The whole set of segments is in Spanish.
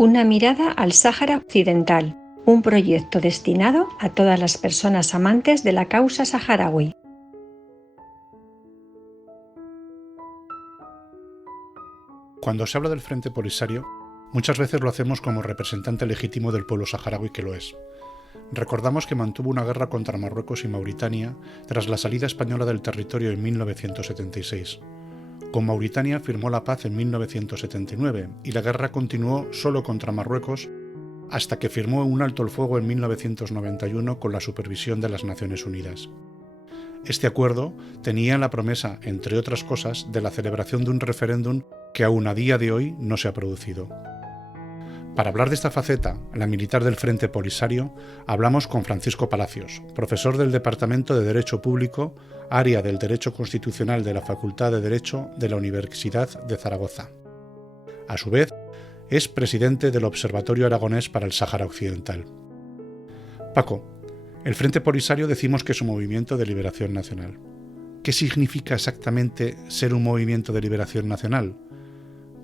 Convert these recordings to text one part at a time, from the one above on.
Una mirada al Sáhara Occidental, un proyecto destinado a todas las personas amantes de la causa saharaui. Cuando se habla del Frente Polisario, muchas veces lo hacemos como representante legítimo del pueblo saharaui que lo es. Recordamos que mantuvo una guerra contra Marruecos y Mauritania tras la salida española del territorio en 1976. Con Mauritania firmó la paz en 1979 y la guerra continuó solo contra Marruecos hasta que firmó un alto el fuego en 1991 con la supervisión de las Naciones Unidas. Este acuerdo tenía la promesa, entre otras cosas, de la celebración de un referéndum que aún a día de hoy no se ha producido. Para hablar de esta faceta, la militar del Frente Polisario, hablamos con Francisco Palacios, profesor del Departamento de Derecho Público, área del Derecho Constitucional de la Facultad de Derecho de la Universidad de Zaragoza. A su vez, es presidente del Observatorio Aragonés para el Sáhara Occidental. Paco, el Frente Polisario decimos que es un movimiento de liberación nacional. ¿Qué significa exactamente ser un movimiento de liberación nacional?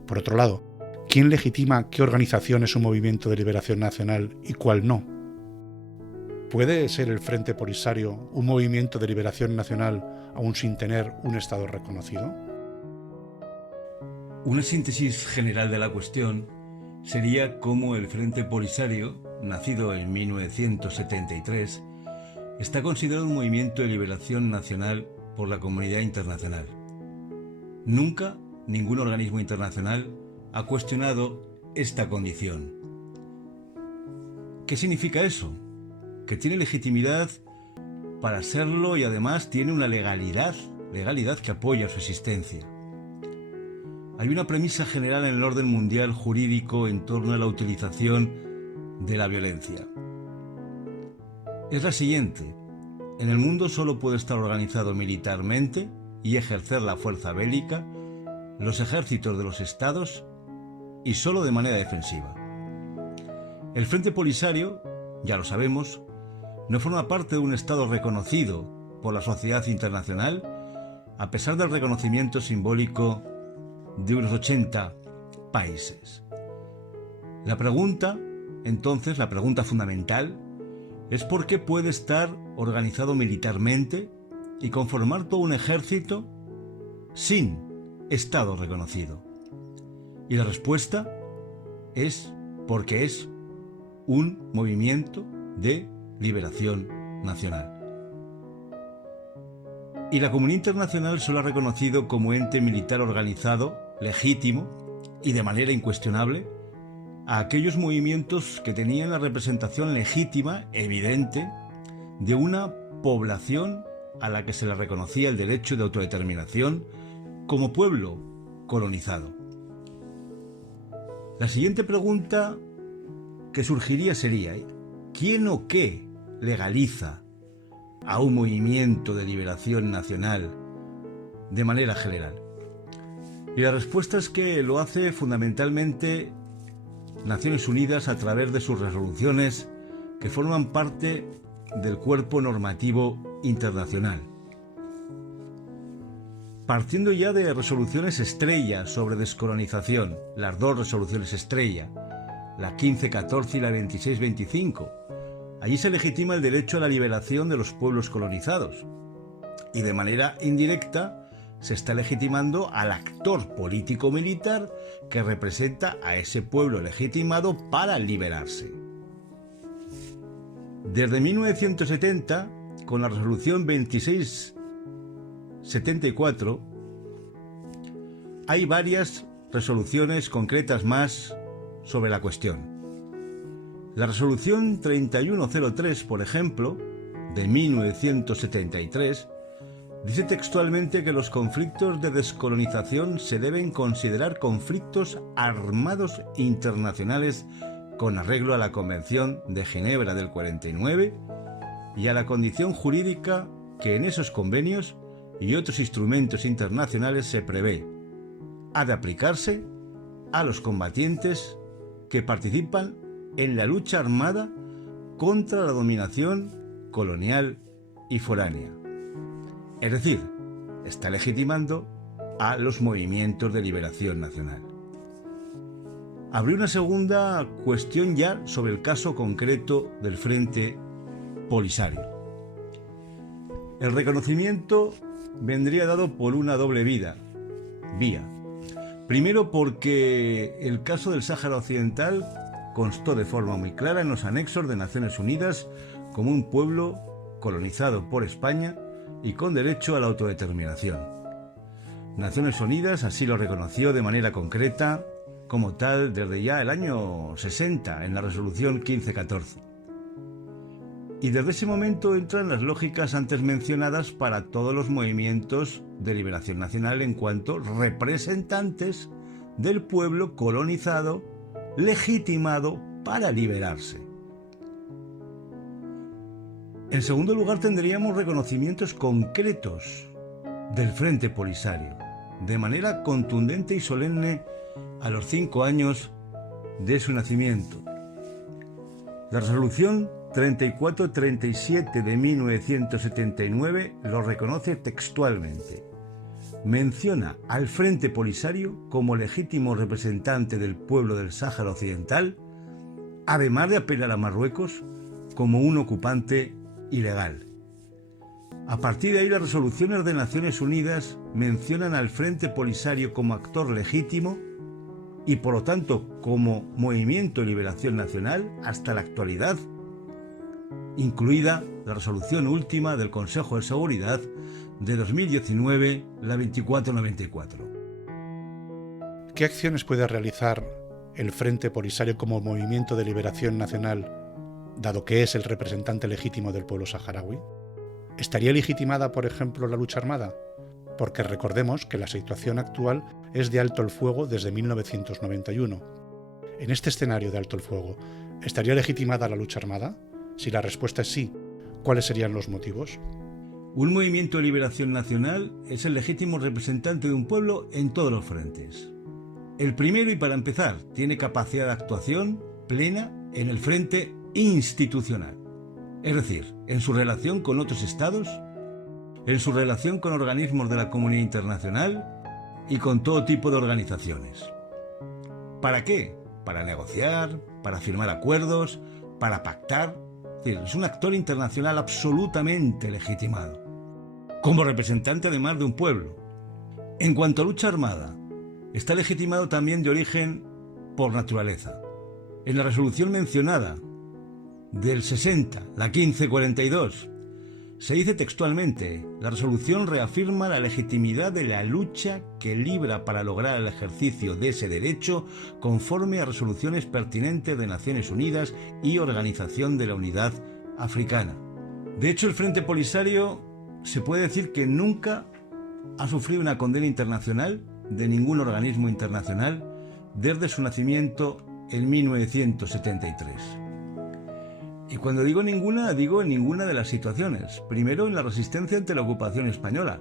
Por otro lado, ¿quién legitima qué organización es un movimiento de liberación nacional y cuál no? ¿Puede ser el Frente Polisario un movimiento de liberación nacional aún sin tener un Estado reconocido? Una síntesis general de la cuestión sería cómo el Frente Polisario, nacido en 1973, está considerado un movimiento de liberación nacional por la comunidad internacional. Nunca ningún organismo internacional ha cuestionado esta condición. ¿Qué significa eso? Que tiene legitimidad para serlo y además tiene una legalidad que apoya su existencia. Hay una premisa general en el orden mundial jurídico en torno a la utilización de la violencia. Es la siguiente: en el mundo solo puede estar organizado militarmente y ejercer la fuerza bélica los ejércitos de los estados y solo de manera defensiva. El Frente Polisario, ya lo sabemos, no forma parte de un estado reconocido por la sociedad internacional, a pesar del reconocimiento simbólico de unos 80 países. La pregunta, entonces, la pregunta fundamental, es por qué puede estar organizado militarmente y conformar todo un ejército sin Estado reconocido. Y la respuesta es porque es un movimiento de liberación nacional. Y la comunidad internacional solo ha reconocido como ente militar organizado, legítimo y de manera incuestionable a aquellos movimientos que tenían la representación legítima, evidente, de una población a la que se le reconocía el derecho de autodeterminación como pueblo colonizado. La siguiente pregunta que surgiría sería: ¿quién o qué legaliza a un movimiento de liberación nacional de manera general? Y la respuesta es que lo hace fundamentalmente Naciones Unidas a través de sus resoluciones que forman parte del cuerpo normativo internacional. Partiendo ya de resoluciones estrella sobre descolonización, las dos resoluciones estrella, la 1514 y la 2625, allí se legitima el derecho a la liberación de los pueblos colonizados y de manera indirecta se está legitimando al actor político-militar que representa a ese pueblo legitimado para liberarse. Desde 1970, con la resolución 2674, hay varias resoluciones concretas más sobre la cuestión. La resolución 3103, por ejemplo, de 1973, dice textualmente que los conflictos de descolonización se deben considerar conflictos armados internacionales con arreglo a la Convención de Ginebra del 49 y a la condición jurídica que en esos convenios y otros instrumentos internacionales se prevé. Ha de aplicarse a los combatientes que participan en la lucha armada contra la dominación colonial y foránea. Es decir, está legitimando a los movimientos de liberación nacional. abrió una segunda cuestión ya sobre el caso concreto del Frente Polisario. El reconocimiento vendría dado por una doble vía. Primero, porque el caso del Sáhara Occidental constó de forma muy clara en los anexos de Naciones Unidas como un pueblo colonizado por España y con derecho a la autodeterminación. Naciones Unidas así lo reconoció de manera concreta como tal desde ya el año 60 en la resolución 1514. Y desde ese momento entran las lógicas antes mencionadas para todos los movimientos de liberación nacional en cuanto representantes del pueblo colonizado, legitimado para liberarse. En segundo lugar, tendríamos reconocimientos concretos del Frente Polisario, de manera contundente y solemne a los 5 años de su nacimiento. La resolución 3437 de 1979 lo reconoce textualmente. Menciona al Frente Polisario como legítimo representante del pueblo del Sáhara Occidental, además de apelar a Marruecos como un ocupante ilegal. A partir de ahí, las resoluciones de Naciones Unidas mencionan al Frente Polisario como actor legítimo y por lo tanto como movimiento de liberación nacional hasta la actualidad, incluida la resolución última del Consejo de Seguridad de 2019, la 2494. ¿Qué acciones puede realizar el Frente Polisario como movimiento de liberación nacional, dado que es el representante legítimo del pueblo saharaui? ¿Estaría legitimada, por ejemplo, la lucha armada? Porque recordemos que la situación actual es de alto el fuego desde 1991. En este escenario de alto el fuego, ¿estaría legitimada la lucha armada? Si la respuesta es sí, ¿cuáles serían los motivos? Un movimiento de liberación nacional es el legítimo representante de un pueblo en todos los frentes. El primero, y para empezar, tiene capacidad de actuación plena en el frente institucional, es decir, en su relación con otros estados, en su relación con organismos de la comunidad internacional y con todo tipo de organizaciones. ¿Para qué? Para negociar, para firmar acuerdos, para pactar. Es un actor internacional absolutamente legitimado, como representante además de un pueblo. En cuanto a lucha armada, está legitimado también de origen por naturaleza. En la resolución mencionada del 60, la 1542, se dice textualmente: la resolución reafirma la legitimidad de la lucha que libra para lograr el ejercicio de ese derecho conforme a resoluciones pertinentes de Naciones Unidas y Organización de la Unidad Africana. De hecho, el Frente Polisario se puede decir que nunca ha sufrido una condena internacional de ningún organismo internacional desde su nacimiento en 1973. Y cuando digo ninguna, digo en ninguna de las situaciones. Primero, en la resistencia ante la ocupación española.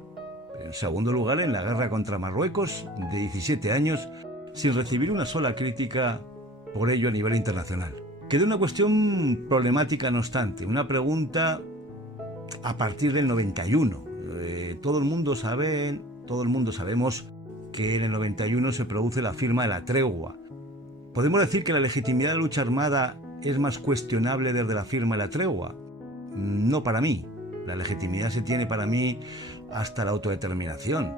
En segundo lugar, en la guerra contra Marruecos, de 17 años, sin recibir una sola crítica por ello a nivel internacional. Queda una cuestión problemática, no obstante, una pregunta a partir del 91. Todo el mundo sabemos que en el 91 se produce la firma de la tregua. ¿Podemos decir que la legitimidad de la lucha armada es más cuestionable desde la firma de la tregua? No para mí. La legitimidad se tiene para mí hasta la autodeterminación.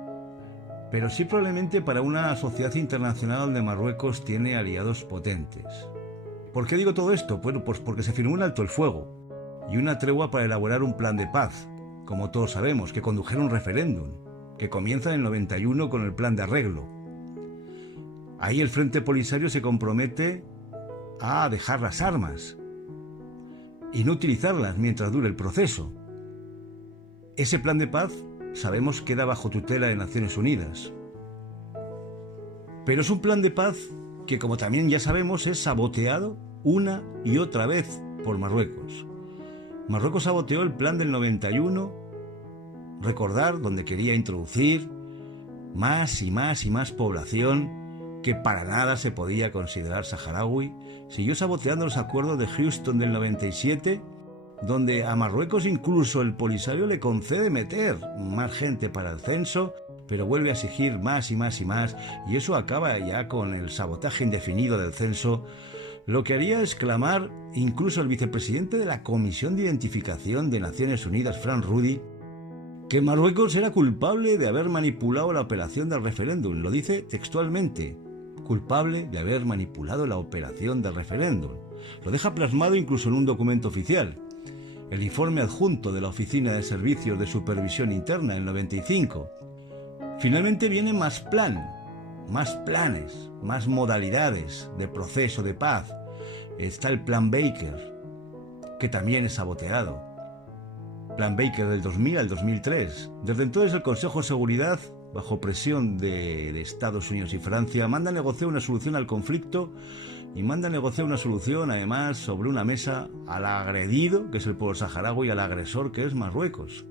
Pero sí probablemente para una sociedad internacional donde Marruecos tiene aliados potentes. ¿Por qué digo todo esto? Bueno, pues porque se firmó un alto el fuego y una tregua para elaborar un plan de paz, como todos sabemos, que condujera un referéndum, que comienza en el 91 con el plan de arreglo. Ahí el Frente Polisario se compromete a dejar las armas y no utilizarlas mientras dure el proceso. Ese plan de paz, sabemos, queda bajo tutela de Naciones Unidas. Pero es un plan de paz que, como también ya sabemos, es saboteado una y otra vez por Marruecos. Marruecos saboteó el plan del 91, recordar, donde quería introducir más y más y más población que para nada se podía considerar saharaui. Siguió saboteando los acuerdos de Houston del 97, donde a Marruecos incluso el Polisario le concede meter más gente para el censo, pero vuelve a exigir más y más y más, y eso acaba ya con el sabotaje indefinido del censo, lo que haría es clamar incluso el vicepresidente de la Comisión de Identificación de Naciones Unidas, Frank Rudy, que Marruecos era culpable de haber manipulado la operación del referéndum. Lo dice textualmente, culpable de haber manipulado la operación del referéndum. Lo deja plasmado incluso en un documento oficial, el informe adjunto de la Oficina de Servicios de Supervisión Interna en 95. Finalmente viene más planes, más modalidades de proceso de paz. Está el Plan Baker, que también es saboteado. Plan Baker del 2000 al 2003. Desde entonces el Consejo de Seguridad, bajo presión de Estados Unidos y Francia, manda a negociar una solución al conflicto y manda a negociar una solución además sobre una mesa al agredido, que es el pueblo saharaui, y al agresor, que es Marruecos.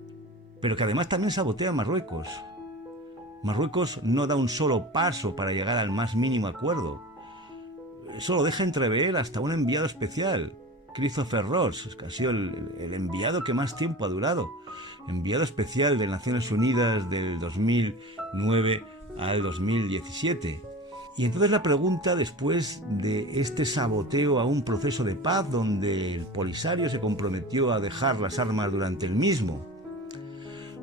Pero que además también sabotea a Marruecos. Marruecos no da un solo paso para llegar al más mínimo acuerdo. Eso lo deja entrever hasta un enviado especial, Christopher Ross, que ha sido el enviado que más tiempo ha durado, enviado especial de Naciones Unidas del 2009 al 2017. Y entonces la pregunta, después de este saboteo a un proceso de paz donde el Polisario se comprometió a dejar las armas durante el mismo,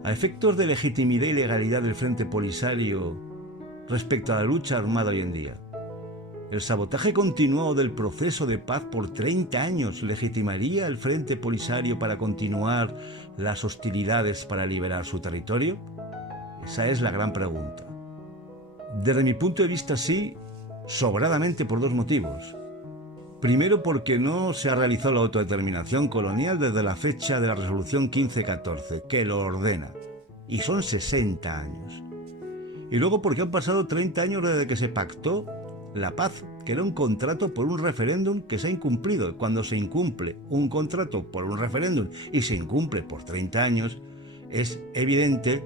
a efectos de legitimidad y legalidad del Frente Polisario respecto a la lucha armada hoy en día, ¿el sabotaje continuado del proceso de paz por 30 años legitimaría el Frente Polisario para continuar las hostilidades para liberar su territorio? Esa es la gran pregunta. Desde mi punto de vista, sí, sobradamente, por dos motivos. Primero, porque no se ha realizado la autodeterminación colonial desde la fecha de la resolución 1514, que lo ordena, y son 60 años. Y luego porque han pasado 30 años desde que se pactó la paz, que era un contrato por un referéndum que se ha incumplido. Cuando se incumple un contrato por un referéndum y se incumple por 30 años, es evidente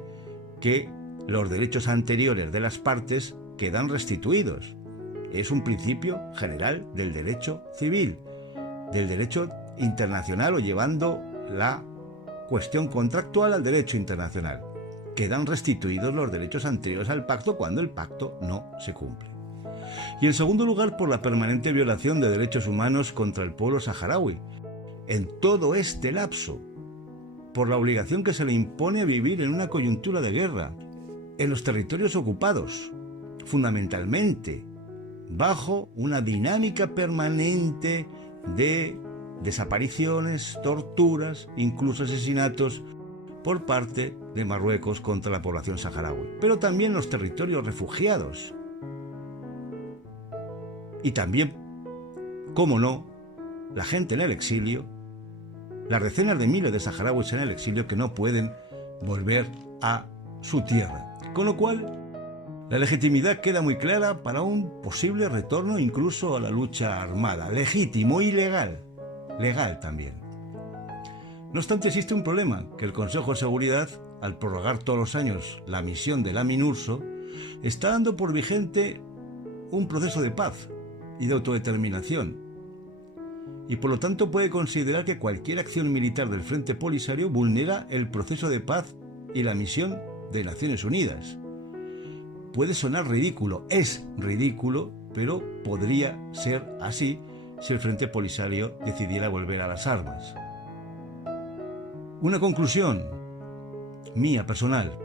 que los derechos anteriores de las partes quedan restituidos. Es un principio general del derecho civil, del derecho internacional, o llevando la cuestión contractual al derecho internacional. Quedan restituidos los derechos anteriores al pacto cuando el pacto no se cumple. Y en segundo lugar, por la permanente violación de derechos humanos contra el pueblo saharaui. En todo este lapso, por la obligación que se le impone a vivir en una coyuntura de guerra, en los territorios ocupados, fundamentalmente bajo una dinámica permanente de desapariciones, torturas, incluso asesinatos por parte de Marruecos contra la población saharaui, pero también los territorios refugiados. Y también, cómo no, la gente en el exilio, las decenas de miles de saharauis en el exilio que no pueden volver a su tierra. Con lo cual, la legitimidad queda muy clara para un posible retorno incluso a la lucha armada, legítimo y legal también. No obstante, existe un problema, que el Consejo de Seguridad, al prorrogar todos los años la misión de la MINURSO, está dando por vigente un proceso de paz y de autodeterminación, y por lo tanto puede considerar que cualquier acción militar del Frente Polisario vulnera el proceso de paz y la misión de Naciones Unidas. Puede sonar ridículo, es ridículo, pero podría ser así si el Frente Polisario decidiera volver a las armas. Una conclusión mía personal.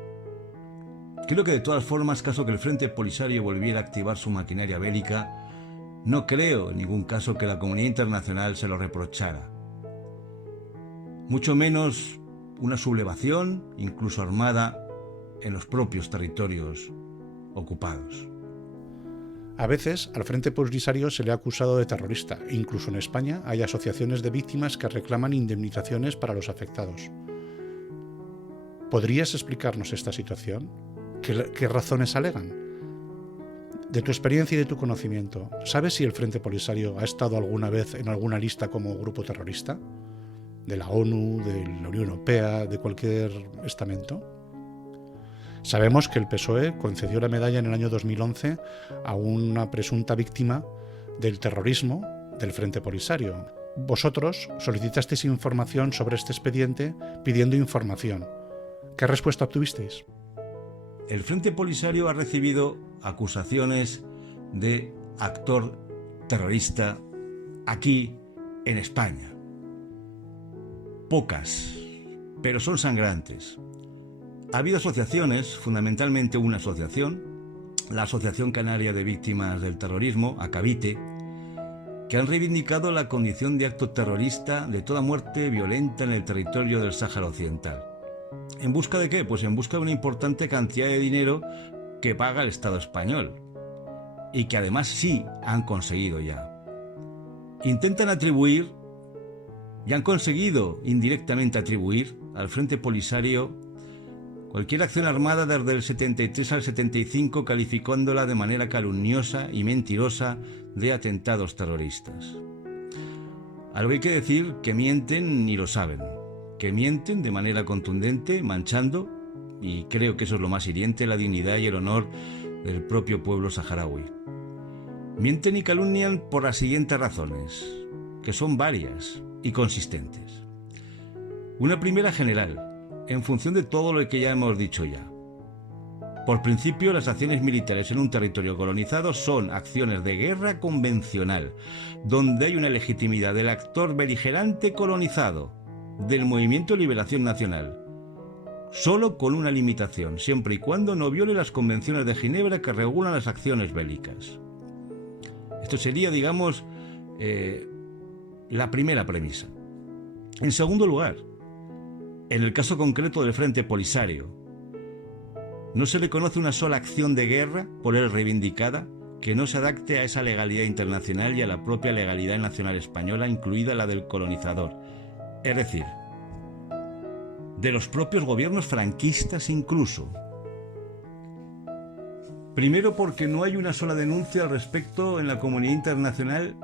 Creo que de todas formas, caso que el Frente Polisario volviera a activar su maquinaria bélica, no creo en ningún caso que la comunidad internacional se lo reprochara. Mucho menos una sublevación, incluso armada, en los propios territorios ocupados. A veces al Frente Polisario se le ha acusado de terrorista e incluso en España hay asociaciones de víctimas que reclaman indemnizaciones para los afectados. ¿Podrías explicarnos esta situación? ¿Qué razones alegan? De tu experiencia y de tu conocimiento, ¿sabes si el Frente Polisario ha estado alguna vez en alguna lista como grupo terrorista? ¿De la ONU, de la Unión Europea, de cualquier estamento? Sabemos que el PSOE concedió la medalla en el año 2011 a una presunta víctima del terrorismo del Frente Polisario. Vosotros solicitasteis información sobre este expediente pidiendo información. ¿Qué respuesta obtuvisteis? el Frente Polisario ha recibido acusaciones de actor terrorista aquí en España. Pocas, pero son sangrantes. Ha habido asociaciones, fundamentalmente una asociación, la Asociación Canaria de Víctimas del Terrorismo, ACAVITE, que han reivindicado la condición de acto terrorista de toda muerte violenta en el territorio del Sáhara Occidental. ¿En busca de qué? Pues en busca de una importante cantidad de dinero que paga el Estado español y que además sí han conseguido ya. Intentan atribuir, y han conseguido indirectamente atribuir al Frente Polisario cualquier acción armada desde el 73 al 75, calificándola de manera calumniosa y mentirosa de atentados terroristas. Algo hay que decir que mienten y lo saben, que mienten de manera contundente, manchando, y creo que eso es lo más hiriente, la dignidad y el honor del propio pueblo saharaui. Mienten y calumnian por las siguientes razones, que son varias y consistentes. Una primera general, en función de todo lo que ya hemos dicho ya. Por principio, las acciones militares en un territorio colonizado son acciones de guerra convencional, donde hay una legitimidad del actor beligerante colonizado, del Movimiento de Liberación Nacional, solo con una limitación, siempre y cuando no viole las convenciones de Ginebra que regulan las acciones bélicas. Esto sería, digamos, la primera premisa. En segundo lugar, en el caso concreto del Frente Polisario, no se le conoce una sola acción de guerra por él reivindicada que no se adapte a esa legalidad internacional y a la propia legalidad nacional española, incluida la del colonizador. Es decir, de los propios gobiernos franquistas incluso. Primero porque no hay una sola denuncia al respecto en la comunidad internacional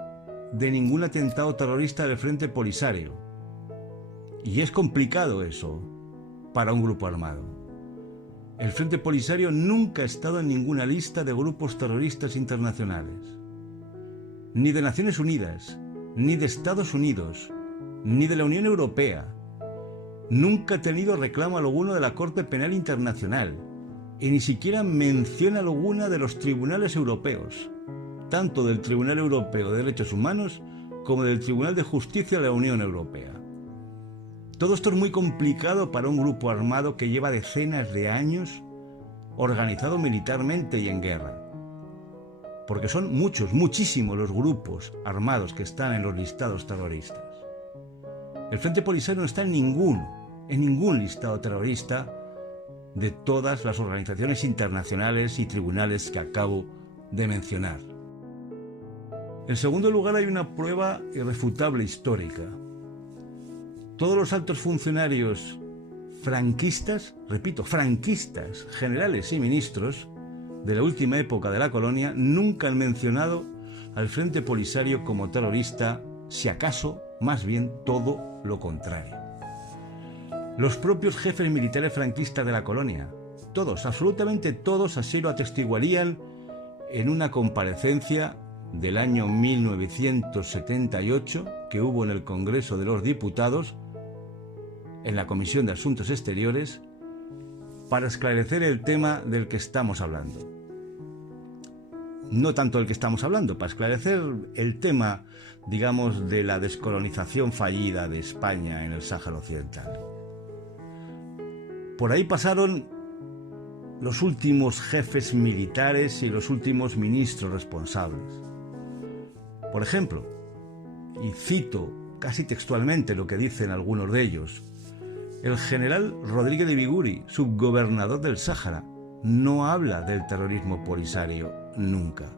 de ningún atentado terrorista del Frente Polisario. Y es complicado eso para un grupo armado. El Frente Polisario nunca ha estado en ninguna lista de grupos terroristas internacionales. Ni de Naciones Unidas, ni de Estados Unidos, ni de la Unión Europea. Nunca ha tenido reclamo alguno de la Corte Penal Internacional y ni siquiera mención alguna de los tribunales europeos, tanto del Tribunal Europeo de Derechos Humanos como del Tribunal de Justicia de la Unión Europea. Todo esto es muy complicado para un grupo armado que lleva decenas de años organizado militarmente y en guerra, porque son muchos, muchísimos los grupos armados que están en los listados terroristas. El Frente Polisario no está en ningún listado terrorista de todas las organizaciones internacionales y tribunales que acabo de mencionar. En segundo lugar, hay una prueba irrefutable histórica. Todos los altos funcionarios franquistas, repito, franquistas, generales y ministros de la última época de la colonia nunca han mencionado al Frente Polisario como terrorista, si acaso, más bien todo lo contrario. Los propios jefes militares franquistas de la colonia, todos, absolutamente todos, así lo atestiguarían en una comparecencia del año 1978 que hubo en el Congreso de los Diputados, en la Comisión de Asuntos Exteriores, para esclarecer el tema del que estamos hablando. No tanto el que estamos hablando, para esclarecer el tema, digamos, de la descolonización fallida de España en el Sáhara Occidental. Por ahí pasaron los últimos jefes militares y los últimos ministros responsables. Por ejemplo, y cito casi textualmente lo que dicen algunos de ellos, el general Rodríguez de Biguri, subgobernador del Sáhara, no habla del terrorismo polisario nunca.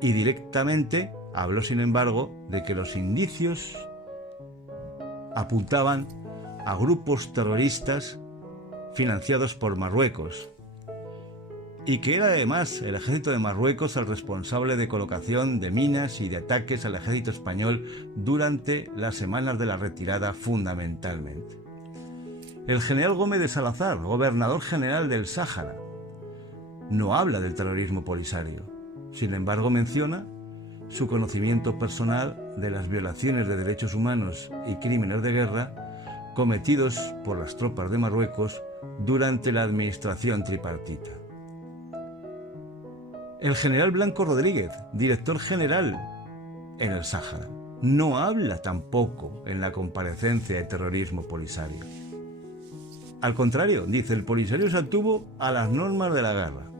Y directamente habló, sin embargo, de que los indicios apuntaban a grupos terroristas financiados por Marruecos, y que era además el ejército de Marruecos el responsable de colocación de minas y de ataques al ejército español durante las semanas de la retirada fundamentalmente. El general Gómez de Salazar, gobernador general del Sáhara, no habla del terrorismo polisario, sin embargo menciona su conocimiento personal de las violaciones de derechos humanos y crímenes de guerra cometidos por las tropas de Marruecos durante la administración tripartita. El general Blanco Rodríguez, director general en el Sáhara, no habla tampoco en la comparecencia de terrorismo polisario. Al contrario, dice, el Polisario se atuvo a las normas de la guerra.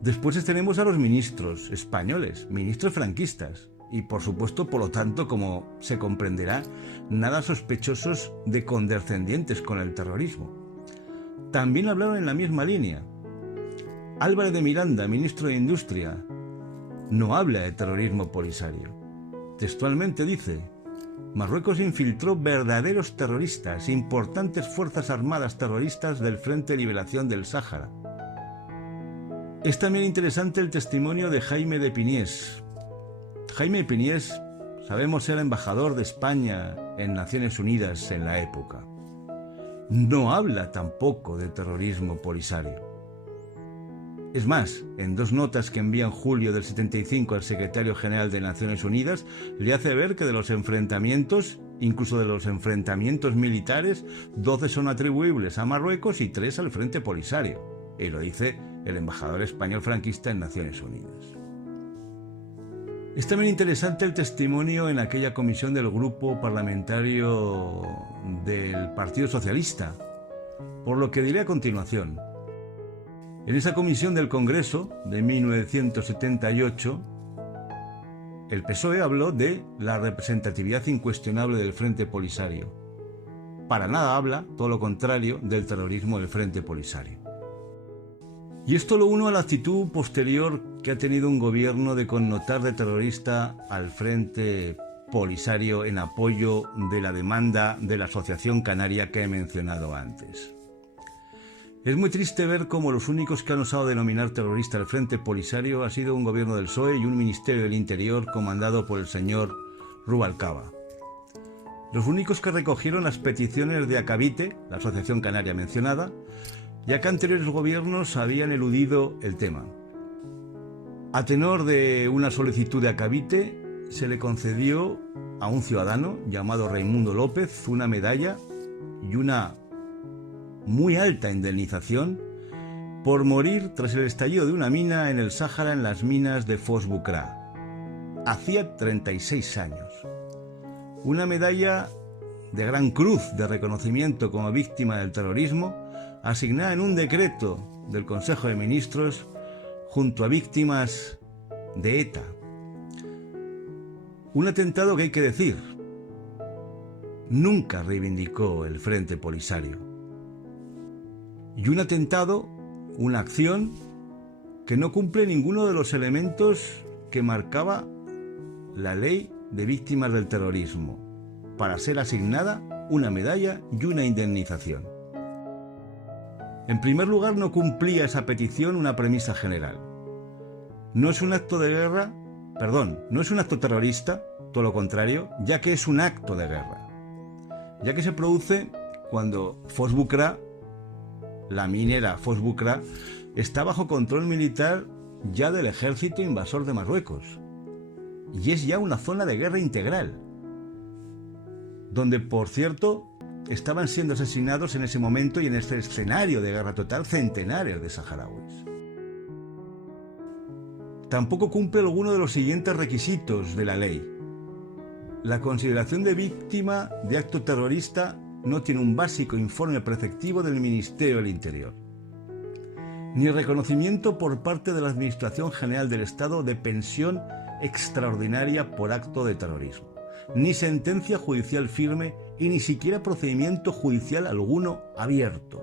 Después tenemos a los ministros españoles, ministros franquistas, y por supuesto, por lo tanto, como se comprenderá, nada sospechosos de condescendientes con el terrorismo. También hablaron en la misma línea. Álvarez de Miranda, ministro de Industria, no habla de terrorismo polisario. Textualmente dice: Marruecos infiltró verdaderos terroristas, importantes fuerzas armadas terroristas del Frente de Liberación del Sáhara. Es también interesante el testimonio de Jaime de Piniés. Jaime de Piniés, sabemos, era embajador de España en Naciones Unidas en la época. No habla tampoco de terrorismo polisario. Es más, en dos notas que envía en julio del 75 al secretario general de Naciones Unidas, le hace ver que de los enfrentamientos, incluso de los enfrentamientos militares, 12 son atribuibles a Marruecos y 3 al Frente Polisario. Y lo dice el embajador español franquista en Naciones Unidas. Es también interesante el testimonio en aquella comisión del grupo parlamentario del Partido Socialista, por lo que diré a continuación. En esa comisión del Congreso de 1978, el PSOE habló de la representatividad incuestionable del Frente Polisario. Para nada habla, todo lo contrario, del terrorismo del Frente Polisario. Y esto lo uno a la actitud posterior que ha tenido un gobierno de connotar de terrorista al Frente Polisario en apoyo de la demanda de la Asociación Canaria que he mencionado antes. Es muy triste ver cómo los únicos que han osado denominar terrorista al Frente Polisario ha sido un gobierno del PSOE y un Ministerio del Interior comandado por el señor Rubalcaba. Los únicos que recogieron las peticiones de Acabite, la Asociación Canaria mencionada, ya que anteriores gobiernos habían eludido el tema. A tenor de una solicitud de Acabite, se le concedió a un ciudadano llamado Raimundo López una medalla y una muy alta indemnización por morir tras el estallido de una mina en el Sáhara, en las minas de Fos Bucrá. Hacía 36 años. Una medalla de gran cruz de reconocimiento como víctima del terrorismo, asignada en un decreto del Consejo de Ministros junto a víctimas de ETA. Un atentado que hay que decir, nunca reivindicó el Frente Polisario. Y un atentado, una acción que no cumple ninguno de los elementos que marcaba la ley de víctimas del terrorismo, para ser asignada una medalla y una indemnización. En primer lugar, no cumplía esa petición una premisa general. No es un acto de guerra, no es un acto terrorista, todo lo contrario, ya que es un acto de guerra. Ya que se produce cuando Fos Bucrá, la minera Fos Bucrá, está bajo control militar ya del ejército invasor de Marruecos. Y es ya una zona de guerra integral, donde, por cierto, estaban siendo asesinados en ese momento y en este escenario de guerra total centenares de saharauis. Tampoco cumple alguno de los siguientes requisitos de la ley. La consideración de víctima de acto terrorista no tiene un básico informe preceptivo del Ministerio del Interior, ni reconocimiento por parte de la Administración General del Estado de pensión extraordinaria por acto de terrorismo, ni sentencia judicial firme y ni siquiera procedimiento judicial alguno abierto.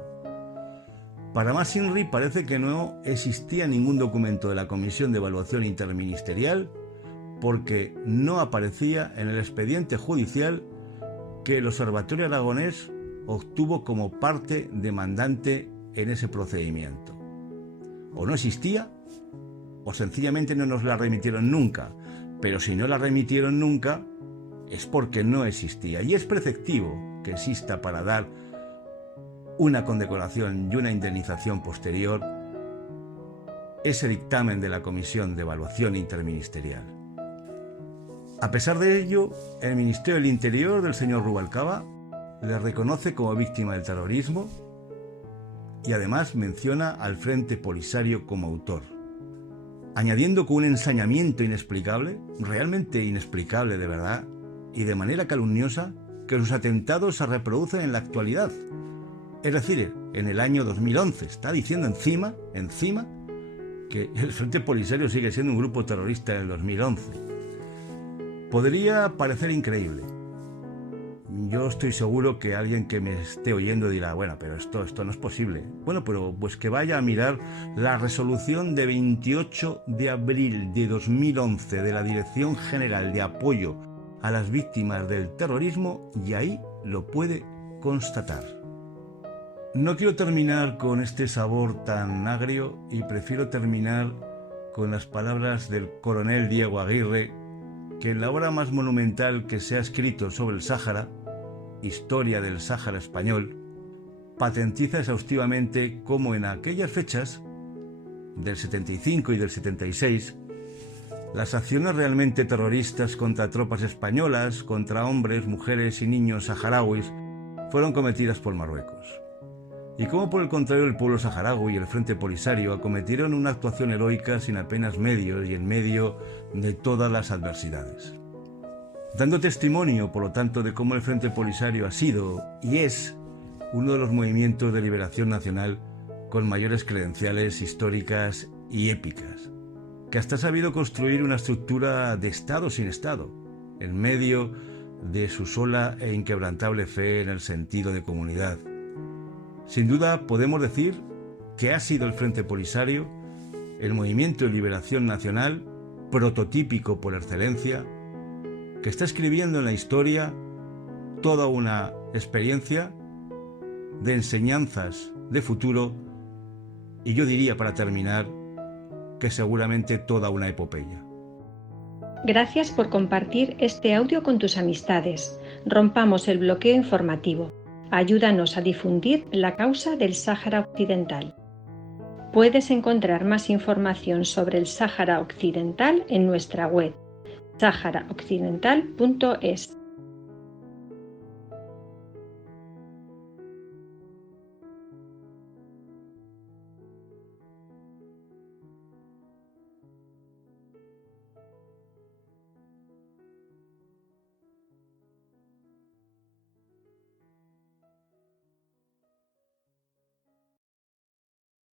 Para más Inri, parece que no existía ningún documento de la Comisión de Evaluación Interministerial, porque no aparecía en el expediente judicial que el Observatorio Aragonés obtuvo como parte demandante en ese procedimiento. O no existía, o sencillamente no nos la remitieron nunca, pero si no la remitieron nunca, es porque no existía, y es preceptivo que exista para dar una condecoración y una indemnización posterior ese dictamen de la Comisión de Evaluación Interministerial. A pesar de ello, el Ministerio del Interior del señor Rubalcaba le reconoce como víctima del terrorismo y además menciona al Frente Polisario como autor, añadiendo con un ensañamiento inexplicable, realmente inexplicable de verdad, y de manera calumniosa, que sus atentados se reproducen en la actualidad. Es decir, en el año 2011. Está diciendo encima, que el Frente Polisario sigue siendo un grupo terrorista en el 2011. Podría parecer increíble. Yo estoy seguro que alguien que me esté oyendo dirá, bueno, pero esto no es posible. Bueno, pero pues que vaya a mirar la resolución de 28 de abril de 2011 de la Dirección General de Apoyo a las Víctimas del Terrorismo y ahí lo puede constatar. No quiero terminar con este sabor tan agrio y prefiero terminar con las palabras del coronel Diego Aguirre, que en la obra más monumental que se ha escrito sobre el Sáhara, Historia del Sáhara Español, patentiza exhaustivamente cómo en aquellas fechas, del 75 y del 76, las acciones realmente terroristas contra tropas españolas, contra hombres, mujeres y niños saharauis, fueron cometidas por Marruecos. Y cómo por el contrario el pueblo saharaui y el Frente Polisario acometieron una actuación heroica sin apenas medios y en medio de todas las adversidades. Dando testimonio, por lo tanto, de cómo el Frente Polisario ha sido y es uno de los movimientos de liberación nacional con mayores credenciales históricas y épicas, que hasta ha sabido construir una estructura de Estado sin Estado, en medio de su sola e inquebrantable fe en el sentido de comunidad. Sin duda podemos decir que ha sido el Frente Polisario el movimiento de liberación nacional prototípico por excelencia, que está escribiendo en la historia toda una experiencia de enseñanzas de futuro y yo diría, para terminar, que seguramente toda una epopeya. Gracias por compartir este audio con tus amistades. Rompamos el bloqueo informativo. Ayúdanos a difundir la causa del Sáhara Occidental. Puedes encontrar más información sobre el Sáhara Occidental en nuestra web, saharaoccidental.es.